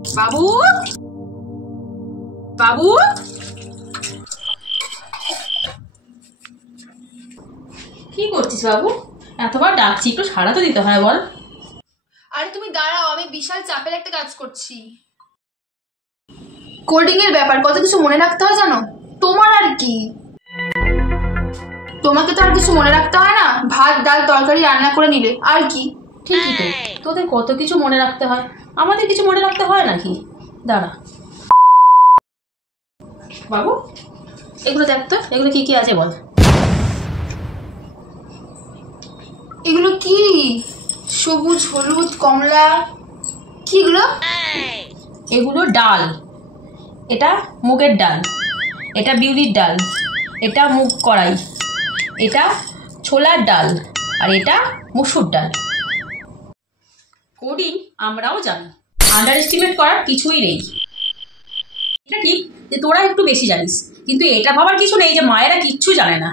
বাবু, বাবু, কি করছিস বাবু? এতবার ডাকছি, একটু সাড়া তো দিতে হয় বল। আরে তুমি দাঁড়াও, আমি বিশাল চাপের একটা কাজ করছি। কোডিং এর ব্যাপার, কত কিছু মনে রাখতে হয় জানো? তোমার আর কি, তোমাকে তো আর কিছু মনে রাখতে হয় না, ভাত ডাল তরকারি রান্না করে নিলে আর কি। ঠিকই তো, তোদের কত কিছু মনে রাখতে হয়, আমাদের কিছু মনে রাখতে হয় নাকি? দাঁড়া বাবু, এগুলো দেখ তো, এগুলো কি কি আছে বল। এগুলো কি? সবুজ, হলুদ, কমলা, কি এগুলো? এগুলো ডাল, এটা মুগের ডাল, এটা বিউলির ডাল, এটা মুগ কড়াই, এটা ছোলার ডাল, আর এটা মসুর ডাল। কোডিং আমরাও জানি, আন্ডার এস্টিমেট করার কিছুই নেই। এটা ঠিক যে তোরা একটু বেশি জানিস, কিন্তু এটা ভাবার কিছু নেই যে মায়েরা কিচ্ছু জানে না।